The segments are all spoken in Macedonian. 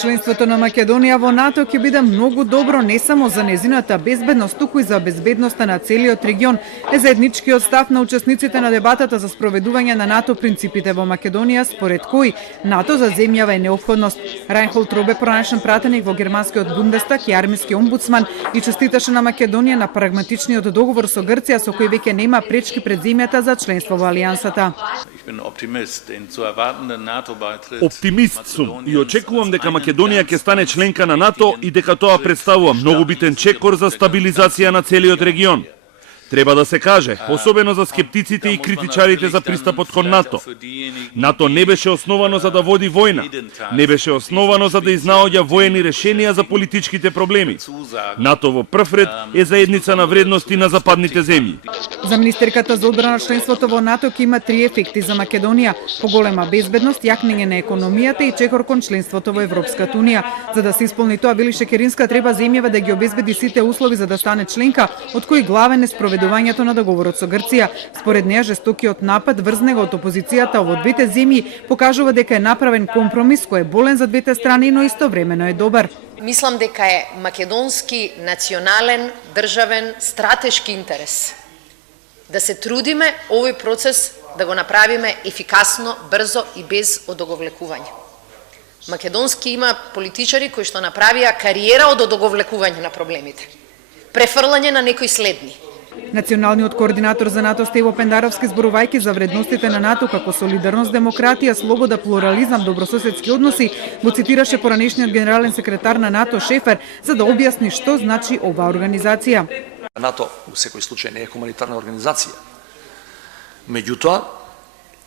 Членството на Македонија во НАТО ќе биде многу добро не само за незината безбедност, туку и за безбедноста на целиот регион, е заедничкиот став на учесниците на дебатата за спроведување на НАТО принципите во Македонија, според кои НАТО за земјава е неопходност. Рајнхолд Робе, поранешен пратеник во германскиот Бундестаг и армиски омбудсман, и честиташе на Македонија на прагматичниот договор со Грција со кој веќе нема пречки пред земјата за членство во алијансата. Оптимист сум и очекувам дека Македонија ќе стане членка на НАТО и дека тоа представува многу битен чекор за стабилизација на целиот регион. Треба да се каже, особено за скептиците и критичарите за пристапот кон НАТО. НАТО не беше основано за да води војна, не беше основано за да изнаоѓа воени решенија за политичките проблеми. НАТО во прв ред е заедница на вредности на западните земји. За министерката за одбрана членството во НАТО ќе има 3 ефекти за Македонија: поголема безбедност, јакнење на економијата и чекор кон членството во Европската унија. За да се исполни тоа, вели Шекеринска, треба земјава да ги обезбеди сите услови за да стане членка, од кои главен е спроведувањето на договорот со Грција. Според неа, жестокиот напад врз него од опозицијата во двете земји покажува дека е направен компромис кој е болен за двете страни, но истовремено е добар. Мислам дека е македонски национален, државен, стратешки интерес да се трудиме овој процес да го направиме ефикасно, брзо и без одоговлекување. Македонски има политичари кои што направија кариера од одоговлекување на проблемите, префрлање на некои следни. Националниот координатор за НАТО Стево Пендаровски, зборувајќи за вредностите на НАТО како солидарност, демократија, слобода, плурализам, добрососедски односи, го цитираше поранешниот генерален секретар на НАТО Шефер за да објасни што значи оваа организација. НАТО во секој случај не е хуманитарна организација. Меѓутоа,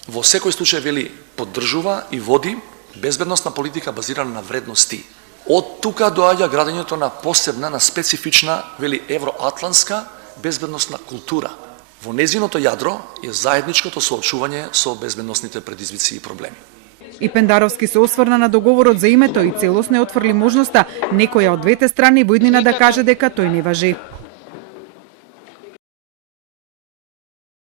во секој случај вели поддржува и води безбедносна политика базирана на вредности. Од тука доаѓа градењето на посебна, на специфична, вели евроатлантска безбедносна култура. Во незиното јадро е заедничкото соочување со безбедносните предизвици и проблеми. И Пендаровски се осврна на договорот за името и целосно отфрли можноста некоја од двете страни во иднина да каже дека тој не важи.